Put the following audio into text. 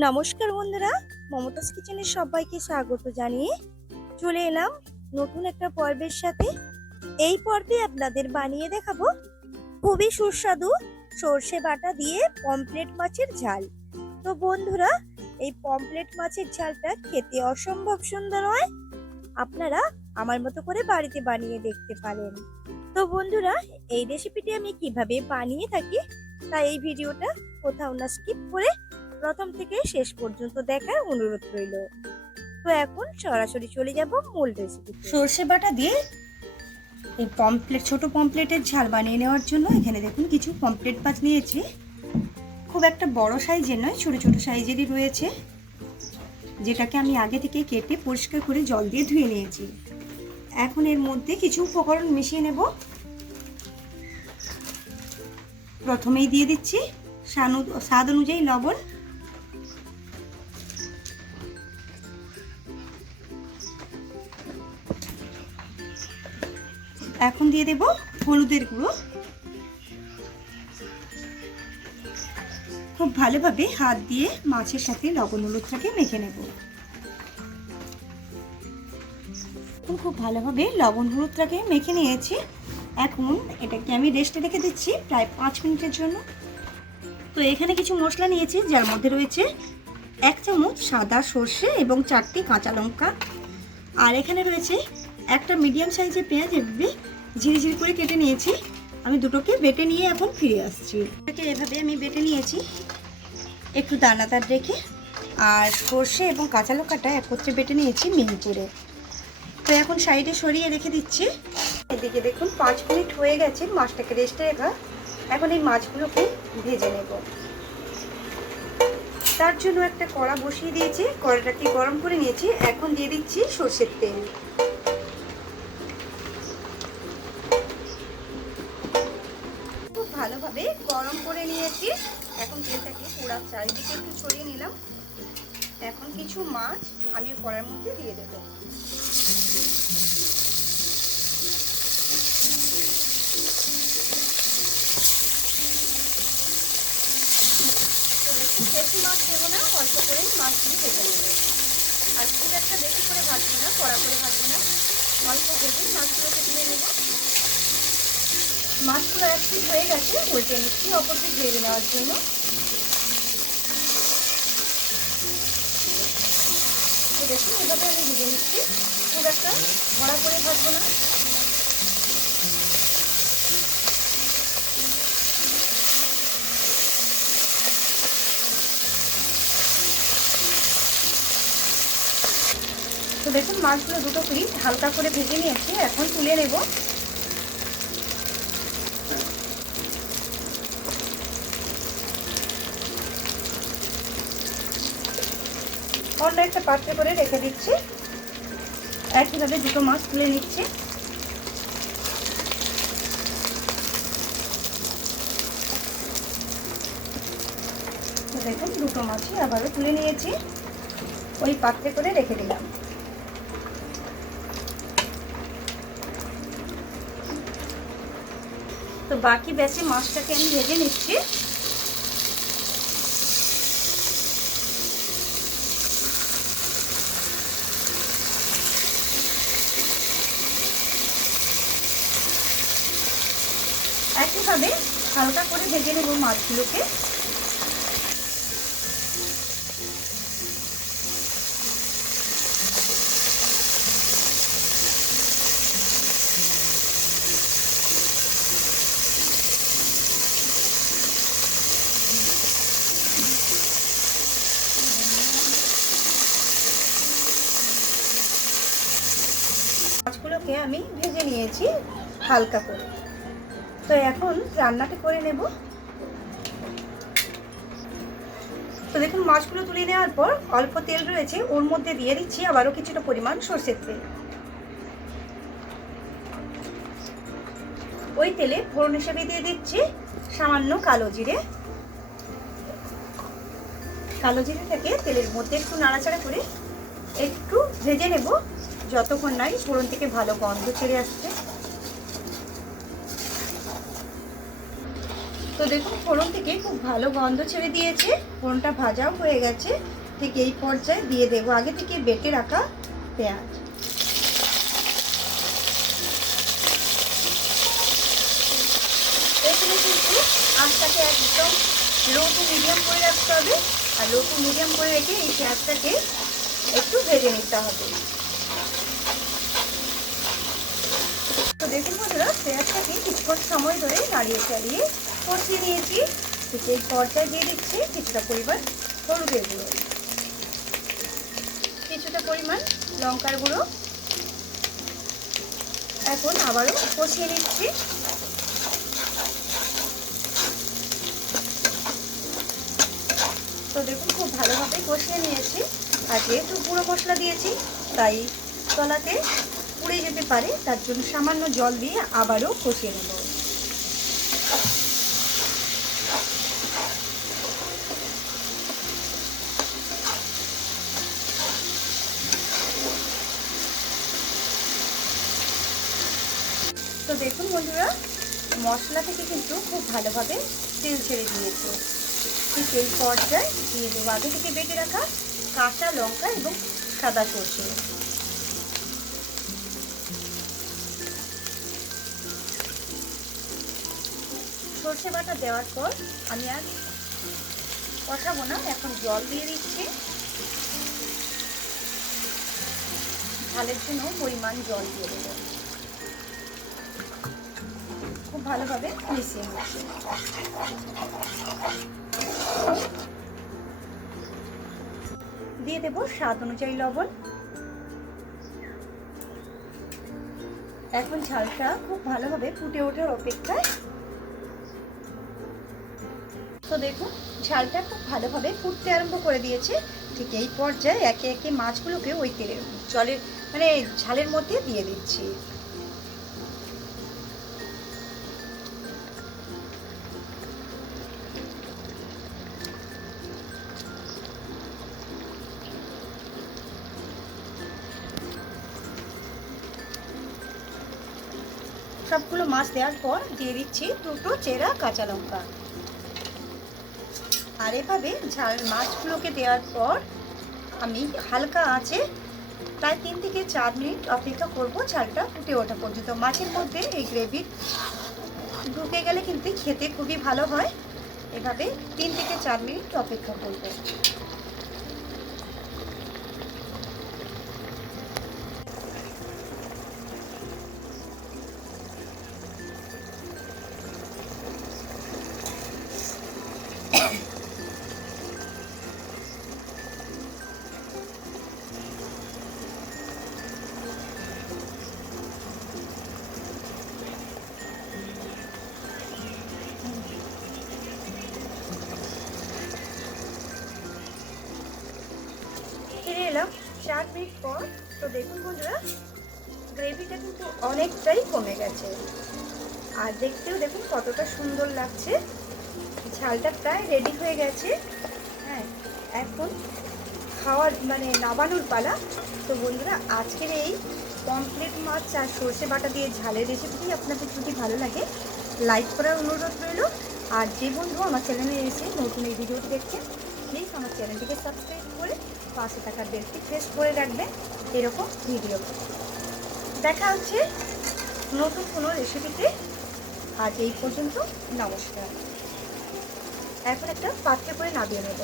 নমস্কার বন্ধুরা, মমতাজ কিচেনে সবাইকে স্বাগত জানিয়ে চলে এলাম নতুন একটা পর্বের সাথে। এই পর্বে আপনাদের বানিয়ে দেখাবো খুবই সুস্বাদু সর্ষে বাটা দিয়ে পমফ্রেট মাছের ঝাল। তো বন্ধুরা, এই পমফ্রেট মাছের ঝালটা খেতে অসম্ভব সুন্দর হয়। আপনারা আমার মতো করে বাড়িতে বানিয়ে দেখতে পারেন। তো বন্ধুরা, এই রেসিপিটি আমি কিভাবে বানিয়ে থাকি তা এই ভিডিওটা কোথাও না স্কিপ করে প্রথম থেকে শেষ পর্যন্ত দেখার অনুরোধ রইল। তো এখন সরাসরি চলে যাব মূল রেসিপি। সর্ষে বাটা দিয়ে এই ছোট পমফ্রেটের ঝাল বানিয়ে নেওয়ার জন্য এখানে দেখুন কিছু পমফ্রেট মাছ নিয়েছি। খুব একটা বড় সাইজের নয়, ছোট ছোট সাইজেরই রয়েছে, যেটাকে আমি আগে থেকে কেটে পরিষ্কার করে জল দিয়ে ধুয়ে নিয়েছি। এখন এর মধ্যে কিছু উপকরণ মিশিয়ে নেব। প্রথমেই দিয়ে দিচ্ছি স্বাদ অনুযায়ী লবণ, এখন দিয়ে দেব হলুদের গুঁড়ো। খুব ভালোভাবে হাত দিয়ে মাছের সাথে লবণ হলুদটাকে মেখে নেব। খুব ভালোভাবে লবণ হলুদটাকে মেখে নিয়েছি। এখন এটাকে আমি রেস্টে রেখে দিচ্ছি প্রায় 5 মিনিটের জন্য। তো এখানে কিছু মশলা নিয়েছি, যার মধ্যে রয়েছে 1 চামচ সাদা সর্ষে এবং 4টি কাঁচা লঙ্কা। আর এখানে রয়েছে একটা মিডিয়াম সাইজের পেঁয়াজ, এভাবে ঝিরিঝিরি করে কেটে নিয়েছি। আমি দুটোকে বেটে নিয়ে এখন ফিরে আসছি। এভাবে আমি বেটে নিয়েছি একটু দানাদার রেখে, আর সর্ষে এবং কাঁচা লঙ্কাটা একত্রে বেটে নিয়েছি মিহি করে। তো এখন সাইডে সরিয়ে রেখে দিচ্ছি। এদিকে দেখুন 5 মিনিট হয়ে গেছে মাছটাকে রেস্টে রাখা। এখন এই মাছগুলোকে ভেজে নেব। তার জন্য একটা কড়া বসিয়ে দিয়েছি, কড়াটাকে গরম করে নিয়েছি। এখন দিয়ে দিচ্ছি সর্ষের তেল। খুব ভালোভাবে গরম করে নিয়েছি। এখন তেলটাকে পুরো চারিদিকে একটু ছড়িয়ে নিলাম। এখন কিছু মাছ আমি কড়ার মধ্যে দিয়ে দেব। বেশি মাছ দেবো না, অল্প করে মাছ দিয়ে ভেজে নেব। আর খুব একটা বেশি করে ভাজবো না, কড়া করে ভাজবো না, অল্প ভেজে মাছগুলোকে তুলে নেব। মাছগুলো এক পিঠ হয়ে গেছে, উল্টে নিচ্ছি অপর পিঠ ভেজে নেওয়ার জন্য। দেখুন এভাবে আমি ভেজে নিচ্ছি, খুব একটা কড়া করে ভাজবো না। তো দেখুন মাছগুলো দুটো পিঠ হালকা করে ভেজে নিয়েছি, এখন তুলে নেব। অন্য একটা পাত্রে করে রেখে দিচ্ছি। একইভাবে দুটো মাছ তুলে নিচ্ছি। তো দেখুন দুটো মাছই আবারও তুলে নিয়েছি, ওই পাত্রে করে রেখে দিলাম। তো বাকি বেঁচে মাছটাকে আমি ভেজে নিচ্ছি। একইভাবে হালকা করে ভেজে নেব মাছগুলোকে। মাছগুলোকে আমি ভেজে নিয়েছি হালকা করে। তো এখন রান্নাটা করে নেব। তো দেখুন মাছগুলো তুলে নেওয়ার পর অল্প তেল রয়েছে, ওর মধ্যে দিয়ে দিচ্ছি আবারও কিছুটা পরিমাণ সর্ষের তেল। ওই তেলে ফোড়ন হিসেবে দিয়ে দিচ্ছি সামান্য কালো জিরে। কালো জিরেটাকে তেলের মধ্যে একটু নাড়াচাড়া করে একটু ভেজে নেব, যতক্ষণ নয় ফোড়ন থেকে ভালো গন্ধ ছেড়ে আসছে। তো তো দেখুন ফোড়ন থেকে খুব ভালো গন্ধ ছেড়ে দিয়েছে, ফোড়নটা ভাজাও হয়ে গেছে। ঠিক এই পর্যায়ে দিয়ে দেবো আগে থেকে বেটে রাখা পেঁয়াজ। এখানে কিন্তু আঁচটাকে একদম লো টু মিডিয়াম করে রাখতে হবে, আর লো টু মিডিয়াম করে রেখে এই পেঁয়াজটাকে একটু ভেজে নিতে হবে। তো দেখুন বন্ধুরা, পেঁয়াজটাকে কিছুক্ষণ সময় ধরে নাড়িয়ে চালিয়ে কষিয়ে নিয়েছি। ঠিক এই পর্যায়ে দিয়ে দিচ্ছি কিছুটা পরিমাণ হলুদের গুঁড়ো, কিছুটা পরিমাণ লঙ্কার গুঁড়ো। এখন আবারও কষিয়ে নিচ্ছি। তো দেখুন খুব ভালোভাবে কষিয়ে নিয়েছি, আর যেহেতু গুঁড়ো মশলা দিয়েছি তাই তলাতে পুড়ে যেতে পারে, তার জন্য সামান্য জল দিয়ে আবারও কষিয়ে নেব। তো দেখুন বন্ধুরা, মশলা থেকে কিন্তু খুব ভালোভাবে তেল ছেড়ে দিয়েছে। ঠিক এই পর্যায়ে দিয়ে দেবো আগে থেকে বেটে রাখা কাঁচা লঙ্কা এবং সাদা সর্ষে। সর্ষে বাটা দেওয়ার পর আমি আর কষাবো না, এখন জল দিয়ে দিচ্ছি। ঝালের জন্য পরিমাণ জল দিয়ে দেবো, খুব ভালোভাবে মিশিয়ে নিচ্ছি। দিয়ে দেবো স্বাদ অনুযায়ী লবণ। এখন ঝালটা খুব ভালোভাবে ফুটে ওঠার অপেক্ষায়। তো দেখুন ঝালটা খুব ভালোভাবে ফুটতে আরম্ভ করে দিয়েছে। ঠিক এই পর্যায়ে একে একে মাছগুলোকে ওই তেলের জলের ঝালের মধ্যে দিয়ে দিচ্ছি। সবগুলো মাছ দেওয়ার পর দিয়ে দিচ্ছি দুটো চেরা কাঁচা লঙ্কা। আর এভাবে ঝাল মাছগুলোকে দেওয়ার পর আমি হালকা আঁচে প্রায় 3 থেকে 4 মিনিট অপেক্ষা করব ঝালটা ফুটে ওঠা পর্যন্ত। মাছের মধ্যে এই গ্রেভি ঢুকে গেলে কিন্তু খেতে খুবই ভালো হয়। এভাবে 3 থেকে 4 মিনিট অপেক্ষা করব। ফিরে এলাম 4 মিনিট পর। তো দেখুন বন্ধুরা, গ্রেভিটা কিন্তু অনেকটাই কমে গেছে, আর দেখতেও দেখুন কতটা সুন্দর লাগছে। ঝালটা প্রায় রেডি হয়ে গেছে। হ্যাঁ, এখন খাওয়ার নামানোর পালা। তো বন্ধুরা, আজকের এই পমফ্রেট মাছ আর সর্ষে বাটা দিয়ে ঝালের রেসিপিটি আপনাদের যদি ভালো লাগে লাইক করার অনুরোধ রইল। আর যে বন্ধু আমার চ্যানেলে এসে নতুন এই ভিডিওটি দেখছেন, প্লিজ আমার চ্যানেলটিকে সাবস্ক্রাইব করে পাশে থাকা বেলটি প্রেস করে রাখবেন এরকম ভিডিও। দেখা হচ্ছে নতুন কোনো রেসিপিতে। আজ এই পর্যন্ত, নমস্কার। এখন একটা পাত্রে করে নামিয়ে নেব।